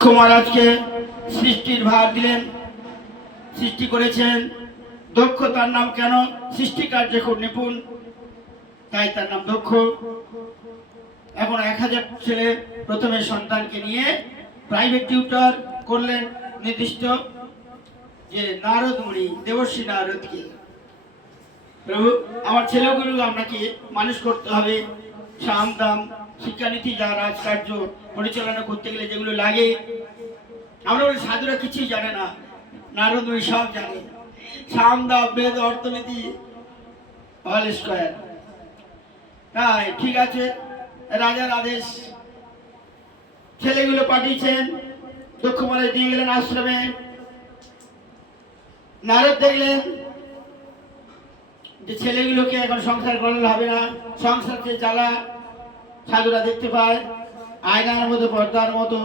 মহারাজকে সৃষ্টির ভার দিলেন, সৃষ্টি করেছেন। দক্ষ তার নাম কেন? সৃষ্টি কার্যে খুব নিপুণ, তাই তার নাম দক্ষ। এখন 1000 ছেলে প্রথমে সন্তানকে নিয়ে প্রাইভেট টিউটর করলেন নির্দিষ্ট, যে নারদ মুনি, দেবর্ষী নারদকে। প্রভু, আমার ছেলেগুলো আপনাকে মানুষ করতে হবে, সাম দাম শিক্ষানীতি যা রাজকার্য পরিচালনা করতে গেলে যেগুলো লাগে, আমরা বলি সাধুরা কিছুই জানে না, নারদ মুনি সব জানে। সাম দাম বেদ অর্থনীতি অল স্কয়ার। তাই ঠিক আছে, রাজার আদেশ, ছেলেগুলো পাঠিয়েছেন, দক্ষ মহারাজ দিয়ে গেলেন আশ্রমে। নারদ দেখলেন যে ছেলেগুলোকে এখন সংসার করলে হবে না, সংসার যে জ্বালা সাধুরা দেখতে পায়, আয়নার মতো পর্দার মতো।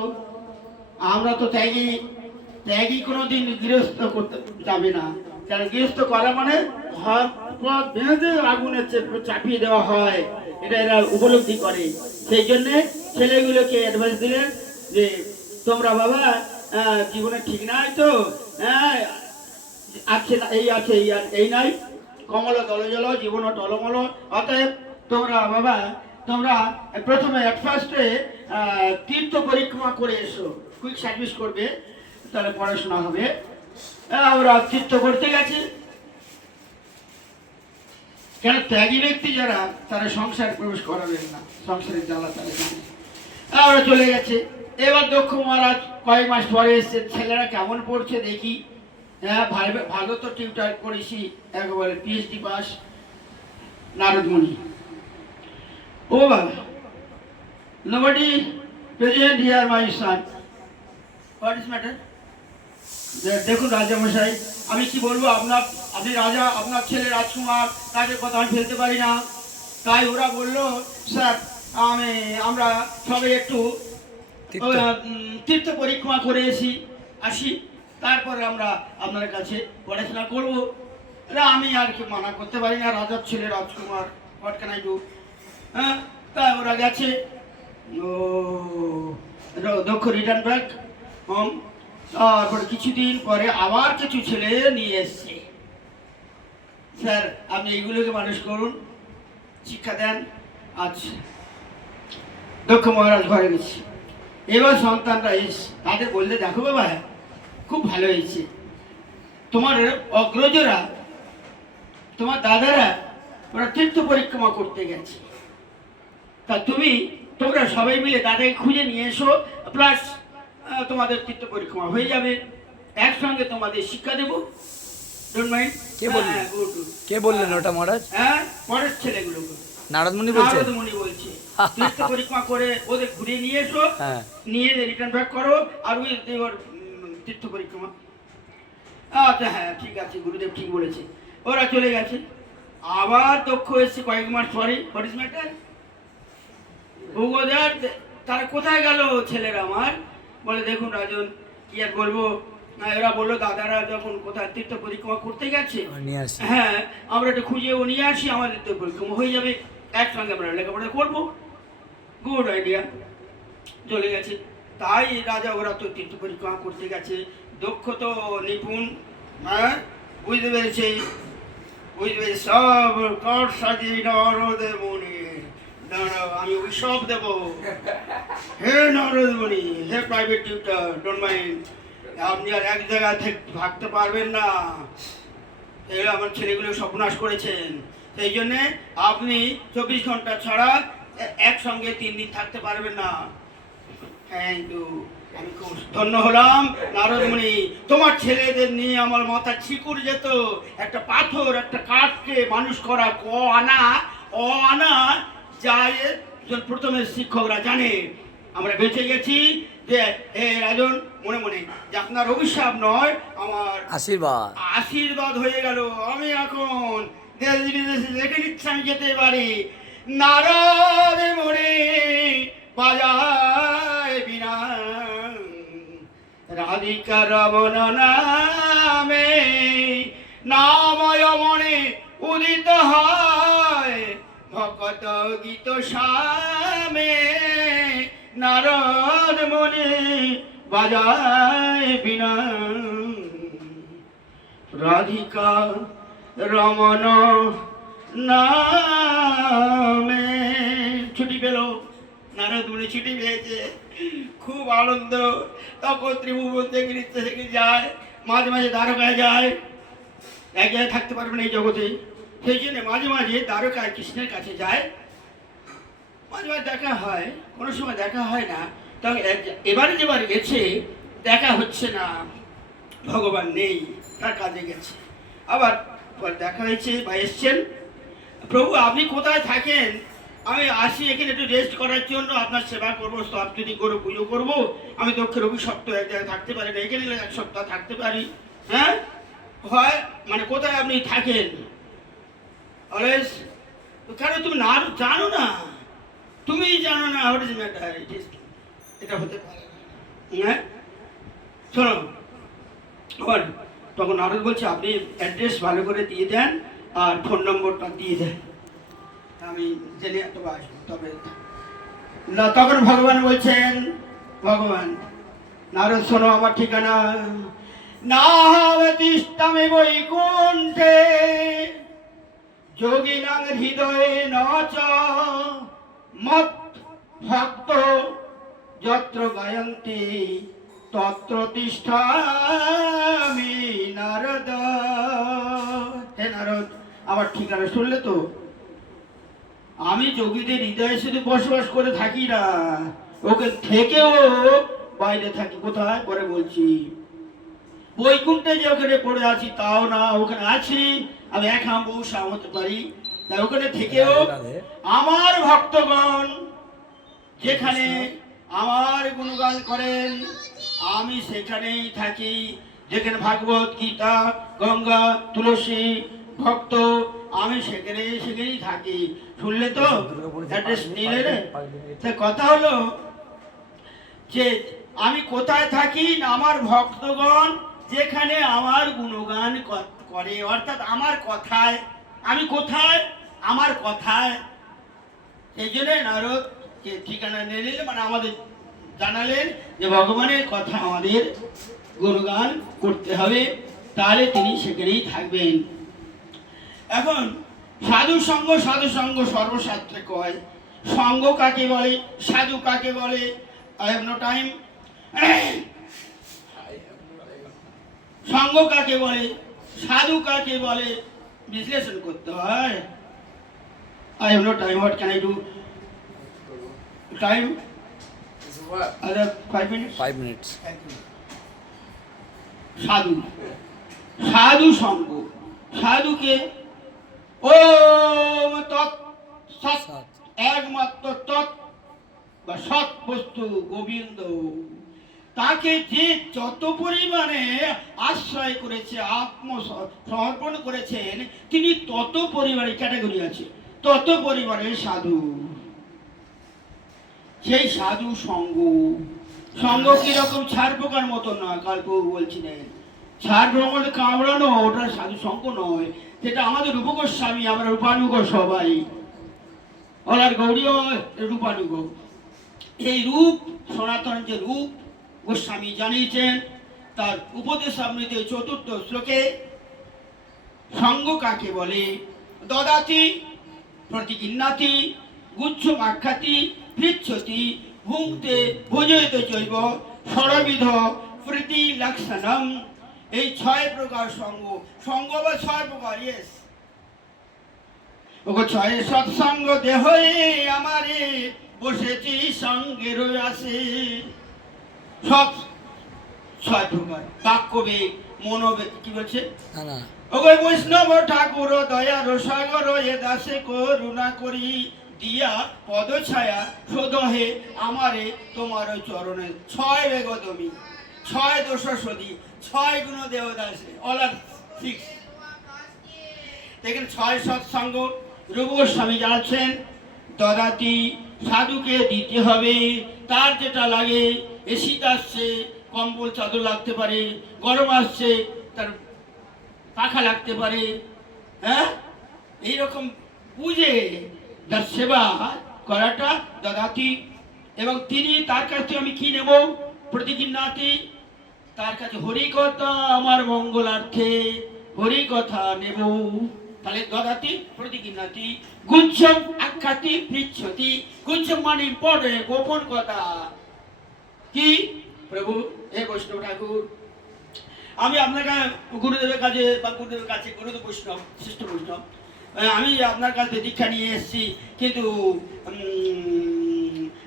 আমরা তো ত্যাগী কোনোদিন গৃহস্থ করতে যাবে না, কারণ গৃহস্থ করা মানে হাত পা বেঁধে আগুনে চাপিয়ে দেওয়া হয়, এটা এরা উপলব্ধি করে। সেই জন্যে ছেলেগুলোকে অ্যাডভাইস দিলেন যে তোমরা বাবা জীবনে ঠিক নাই তো, আছে এই আছে এই নাই, কমল দলজল জীবন টলমল। অতএব তোমরা বাবা, তোমরা প্রথমে ফার্স্টে তীর্থ পরিক্রমা করে এসো, কুইক সার্ভিস করবে, তাহলে পড়াশোনা হবে। ওরা তীর্থ করতে গেছে। কেন? ত্যাগী ব্যক্তি যারা, তারা সংসার প্রবেশ করাবেন না, সংসারের জ্বালা তারা জানে। ওরা চলে গেছে। এবার দক্ষ মহারাজ কয়েক মাস পরে এসছে, ছেলেরা কেমন পড়ছে দেখি। হ্যাঁ, ভালো তো টিউটার করেছি, একেবারে পিএইচডি পাস নারদ মুনি। ও বাবা, nobody present here my son. What is matter? দেখুন রাজামশাই, আমি কি বলবো, আপনি রাজা, আপনার ছেলে রাজকুমার, তাদের কথা আমি ফেলতে পারি না। তাই ওরা বলল, স্যার আমরা সবাই একটু তীর্থ পরিক্রমা করে আসি, তারপরে আমরা আপনার কাছে পড়াশোনা করবো। আমি আর কি মানা করতে পারি না, রাজার ছেলে রাজকুমার, হোয়াট ক্যান আই ডু। হ্যাঁ, তাই ওরা গেছে। দক্ষ রিটার্ন ব্যাক হোম। তারপর কিছুদিন পরে আবার কিছু ছেলে নিয়ে এসছে, স্যার আপনি এইগুলোকে মানুষ করুন, শিক্ষা দেন। আচ্ছা, দক্ষ মহারাজ ঘরে গেছে। এবার সন্তানরা তাদের বললে, দেখো বাবা, খুব ভালো হয়েছে, তোমার অগ্রজরা, তোমার দাদারা ওরা তীর্থ পরিক্রমা করতে গেছে, তা তোমরা সবাই মিলে তাদেরকে খুঁজে নিয়ে এসো, প্লাস তোমাদের তীর্থ পরিক্রমা হয়ে যাবে, একসঙ্গে তোমাদের শিক্ষা দেবো। Don't mind. কে বললেন ওটা মহারাজ? হ্যাঁ, পরের ছেলেগুলো নারদ মুনি বলছে। নারদ মুনি বলছে তীর্থ পরিক্রমা করে ওদের ঘুরিয়ে নিয়ে এসো, নিয়ে রিটার্ন ব্যাক করো, আর ওই তীর্থ পরিক্রমা। আচ্ছা হ্যাঁ ঠিক আছে, গুরুদেব ঠিক বলেছে। ওরা চলে গেছে। আবার দক্ষ এসছে কয়েক মাস পরে। What is matter? ভূগোদার, তারা কোথায় গেল ছেলেরা আমার? বলে, দেখুন রাজন, কি আর বলবো, এরা বললো দাদারা যখন কোথায় তীর্থ পরিক্রমা করতে গেছে, হ্যাঁ আমরা একটু খুঁজেও নিয়ে আসি, আমাদের তীর্থ পরিক্রমা হয়ে যাবে, একসঙ্গে আমরা লেখাপড়া করবো। Good idea. চলে গেছে। তাই রাজা ওরা তো তীর্থ পরিক্রমা করতে গেছে, দক্ষ তো নিপুণ, হ্যাঁ বুঝতে পেরেছে, সব কর সাজিয়ে নারদ মুনি। দাঁড়াও, আমি অভিশাপ দেবো। হে নারদ মুনি, হে প্রাইভেট টিউটর, ডোন্ট মাইন্ড, আপনি আর এক জায়গায় থেকে ভাগতে পারবেন না, এগুলো আমার ছেলেগুলো সর্বনাশ করেছেন, সেই জন্যে আপনি 24 ঘন্টা ছাড়া একসঙ্গে 3 দিন থাকতে পারবেন না। থ্যাংক ইউ, আমি খুব ধন্য হলাম নারদ মুনি, তোমার ছেলেদের নিয়ে আমার মাথা ছিকুর যেত। একটা পাথর, একটা কাঠকে মানুষ করা অ আনা যায়, প্রথমে শিক্ষকরা জানে। আমরা বেঁচে গেছি যে হে রাজন, মনে মনে যে আপনার অভিশাপ নয়, আমার আশীর্বাদ হয়ে গেল। আমি এখন দেশ বিদেশে লেখে নিচ্ছে, আমি যেতে পারি। নারদ মুনি বাজায় বিনা, রাধিকা রমণ নামে, নাময় মনে উদিত হয়, ভকত গীত সামে, নারদ মুনি বাজায় বিনা রাধিকা রমন নামে। ছুটি পেল, নারদ মুনি ছুটি পেয়েছে, খুব আনন্দ। তখন ত্রিভুবন থেকে নিত্য থেকে যায়, মাঝে মাঝে দ্বারকায় যায়। এক জায়গায় থাকতে পারবে না এই জগতে, সেই জন্য মাঝে মাঝে দ্বারকায় কৃষ্ণের কাছে যায়। মাঝে মাঝে দেখা হয়, কোনো সময় দেখা হয় না। তবে এবারে যেবার গেছে দেখা হচ্ছে না, ভগবান নেই, তার কাজে গেছে। আবার দেখা হয়েছে বা এসছেন, প্রভু আপনি কোথায় থাকেন? আমি আসি এখানে একটু রেস্ট করার জন্য, আপনার সেবা করবো, স্তুতি করবো, পুজো করবো। আমি দক্ষিণ রবি সপ্তাহ এক জায়গায় থাকতে পারি না, এখানে এক সপ্তাহ থাকতে পারি। হ্যাঁ হয়, মানে কোথায় আপনি থাকেন? অলওয়েজ। কেন তুমি না জানো না? তুমি জানো না, হোয়াট ইজ ম্যাটার? এটা হতে পারে না। হ্যাঁ শোনো, আবার তখন নারদ বলছে আপনি অ্যাড্রেস ভালো করে দিয়ে দেন আর ফোন নম্বরটা দিয়ে দেন, আমি জেনে তবে আসবো। তবে না, তখন ভগবান বলছেন, ভগবান নারদ শোনো আমার ঠিকানা, না তিষ্ঠামে বৈকুণ্ঠে যোগিনাং হৃদয়ে নচ মত ভক্ত যত্র গায়ন্তি তত্র তিষ্ঠামি নারদ। হে নারদ, আমার ঠিকানা শুনলে তো? আমি যোগীদের হৃদয়ে শুধু বসবাস করে থাকি না, ওকে থেকেও বাইরে থাকি। কোথায় পরে বলছি, বৈকুণ্ঠে যে ওখানে পড়ে আছি তাও না, ওখানে আছি আমি এক বৌসা হতে পারি। তাই ওখানে থেকেও আমার ভক্তগণ যেখানে আমার গুণগান করেন আমি সেখানেই থাকি। যেখানে ভাগবত গীতা গঙ্গা তুলসী ভক্ত আমি সেখানেই থাকি। শুনলে তো? অ্যাড্রেস নিলে রে? তা কথা হলো যে আমি কোথায় থাকি? আমার ভক্তগণ যেখানে আমার গুণগান করে, অর্থাৎ আমার কথায়। আমি কোথায়? আমার কথায়। এই জন্য নারদকে ঠিকানা নিয়ে নিলে, মানে আমাদের জানালেন যে ভগবানের কথা আমাদের গুণগান করতে হবে, তাহলে তিনি সেখানেই থাকবেন। এখন সাধু সঙ্গ, সাধু সঙ্গ সর্বশাস্ত্রে কয়। সঙ্গ কাকে বলে, সাধু কাকে বলে? I have no time. সঙ্গ কাকে বলে, সাধু কাকে বলে, বিশ্লেষণ করতে হয়। I have no time. What can I do? Time? Other 5 minutes? 5 minutes. সাধু, সাধু সঙ্গ। সাধুকে ওম তৎ সৎ, একমাত্র তৎ বা সৎ বস্তু গোবিন্দ, তাকে যে যত পরিমাণে আশ্রয় করেছে, আত্মসমর্পণ করেছেন, তিনি তত পরিমাণে, ক্যাটাগরি আছে, তত পরিমাণে সাধু। সেই সাধু সঙ্গ, সঙ্গ কিরকম? ছাড় পোকার মতো নয়। কালকে বলছিলেন ছাড় পোকার কামড়ানো, ওটা সাধু সঙ্গ নয়। সেটা আমাদের রূপগোস্বামী, আমরা রূপানুগ সবাই, ওনার গৌরীয় রূপানুগ। এই রূপ সনাতন যে রূপ গোস্বামী জানিয়েছেন তার উপদেশামৃতে ৪র্থ শ্লোকে। সঙ্গ কাকে বলে? দদাতি প্রতিগৃহ্ণাতি গুচ্ছমাখ্যাতি পৃচ্ছতি ভুঙ্ক্তে ভোজয়তে চৈব ষড়বিধ প্রীতি লক্ষণম। এই 6 প্রকার সঙ্গ। সঙ্গ বা 6 প্রকার। ইয়েস, ওগো 6 সৎসঙ্গ দেহে আমারে বসেছি সঙ্গের আসে। সব 6 প্রকার। বাক্যবেগ, মনোবেগ, কি বলছে? ওগো বৈষ্ণব ঠাকুর দয়ার সাগর এ দাসে করুণা করি দিয়া পদ ছায়া শোধহে আমারে তোমার চরণে। 6 বেগ তুমি, 6 দোষ সদি, 6 গুণ দেবদাসে, অল আর 6। দেখেন 6 সৎসঙ্গ। রূপ গোস্বামী জানাচ্ছেন দদাতি, সাধুকে দিতে হবে তার যেটা লাগে। শীত আসছে, কম্বল চাদর লাগতে পারে, গরম আসছে, তার পাখা লাগতে পারে। হ্যাঁ, এইরকম বুঝে তার সেবা করাটা দদাতি। এবং তিনি, তার কাছ থেকে আমি কি নেব? প্রতিজ্ঞাতি তার কাছে হরিকথা আমার মঙ্গলার্থে হরিকথা নেব। তাহলে দদাতি প্রতিজ্ঞাতি গুচ্ছম আখ্যাতি পৃচ্ছতি। গুচ্ছম মানে পড়ে গোপন কথা। কি প্রভু হে বৈষ্ণব ঠাকুর, আমি আপনাকে গুরুদেবের কাছে বা গুরুদেবের কাছে গুরুদেব বৈষ্ণব শ্রেষ্ঠ বৈষ্ণব, আমি আপনার কাছে দীক্ষা নিয়ে এসেছি, কিন্তু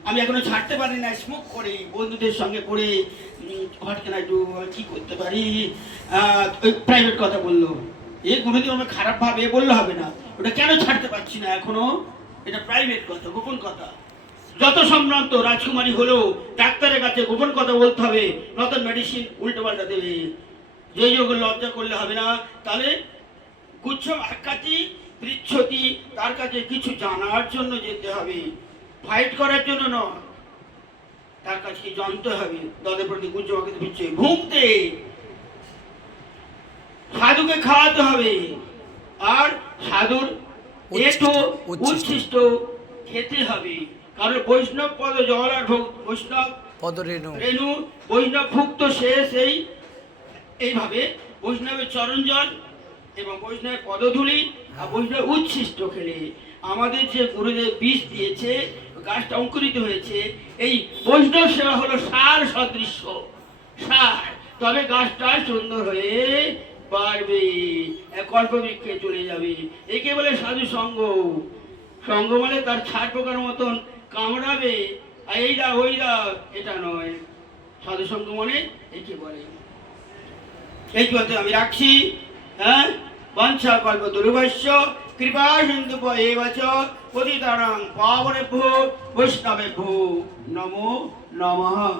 আমি এখনো ছাড়তে পারি না। স্মোক করে বন্ধুদের সঙ্গে করে ঘটকে না একটু কি করতে পারি। ওই প্রাইভেট কথা বললো, এ গুরুদেব আমি খারাপ ভাবে বললে হবে না, ওটা কেন ছাড়তে পারছি না এখনো, এটা প্রাইভেট কথা, গোপন কথা। যত সম্ভ্রান্ত রাজকুমারী হলেও ডাক্তারের কাছে গোপন কথা বলতে হবে, নতুন মেডিসিন উল্টো পাল্টা দেবে। যে যোগ লজ্জা করলে হবে না। তাহলে গুচ্ছ আখ্যাতি পৃচ্ছতি, তার কাছে কিছু জানার জন্য যেতে হবে, ফাইট করার জন্য নয়, তার কাছে কি জানতে হবে। দলের প্রতি গুচ্ছ আখ্যাতি পৃচ্ছ ঘুমতে সাধুকে খাওয়াতে হবে, আর সাধুর এটো উচ্ছিষ্ট খেতে হবে। কারণ বৈষ্ণব পদ জল আর বৈষ্ণব পদ রেণু রেণু বৈষ্ণব ভুক্ত শেষ এইভাবে বৈষ্ণবের চরণ জল এবং বৈষ্ণবের পদধূলি আর বৈষ্ণব উচ্ছিষ্ট খেলে আমাদের যে গুরুদেব বীজ দিয়েছে, গাছটা অঙ্কুরিত হয়েছে। এই বৈষ্ণব সেবা হলো সার সদৃশ্য সার, তবে গাছটা সুন্দর হয়ে বাড়বে, কল্পবৃক্ষে চলে যাবে। একে বলে সাধু সঙ্গ। সঙ্গ মানে তার ছাড় পোকার মতন কামড়াবে আর এই দা ওই দা, এটা নয়। সাধু সঙ্গ মানে একে বলে। এই কথা আমি রাখছি। হ্যাঁ, বঞ্চা কল্প দুর্ভাষ্য কৃপা সিন্ধু এবাচ পতিতানাং পাবনেভ্যো বৈষ্ণবেভ্যো নমো নমঃ।